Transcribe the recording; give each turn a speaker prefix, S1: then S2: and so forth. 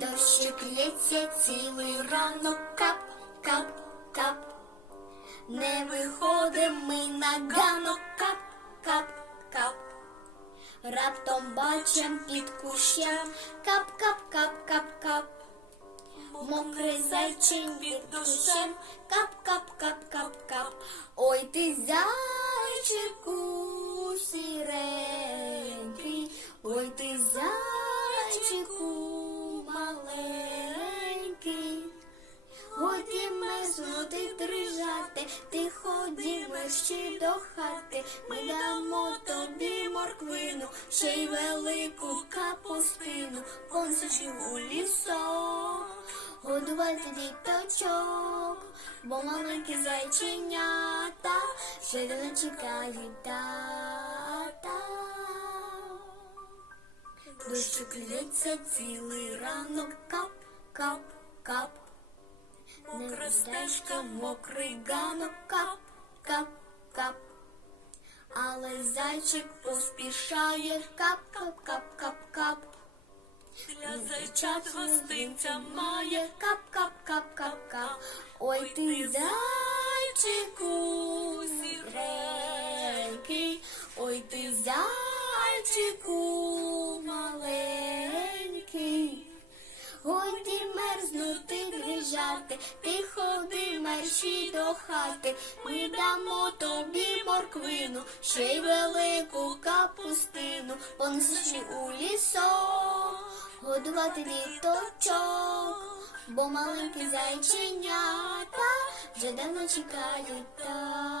S1: Дощик лється цілий ранок, кап, кап, кап. Не виходим ми на ганок, кап, кап, кап. Раптом бачим під кущем, кап, кап, кап, кап, кап. Мокрий зайчин під душем, кап, кап, кап, кап, кап. Ой ти зайчику сіренький, ой ти зайчику мерзнути дрижати, ти ході мерщі до хати, ми дамо тобі морквину, ще й велику капустину, понсочі у лісок, годувати діточок, бо маленькі зайченята ще не чекають тата. Дощик лється цілий ранок, кап, кап, кап. Мокра стежка, мокрий ганок, кап, кап, кап. Але зайчик поспішає, кап, кап, кап, кап, кап.
S2: Для зайчат гостинця має.
S1: Кап, кап, кап, кап, кап. Ой ти зайчику сіренький, ой ти зайчику дрижати, ти ходи мерщій до хати, ми дамо тобі морквину, ще й велику капустину, понесучи у лісок, годувати діточок, бо маленькі зайченята вже давно чекають та.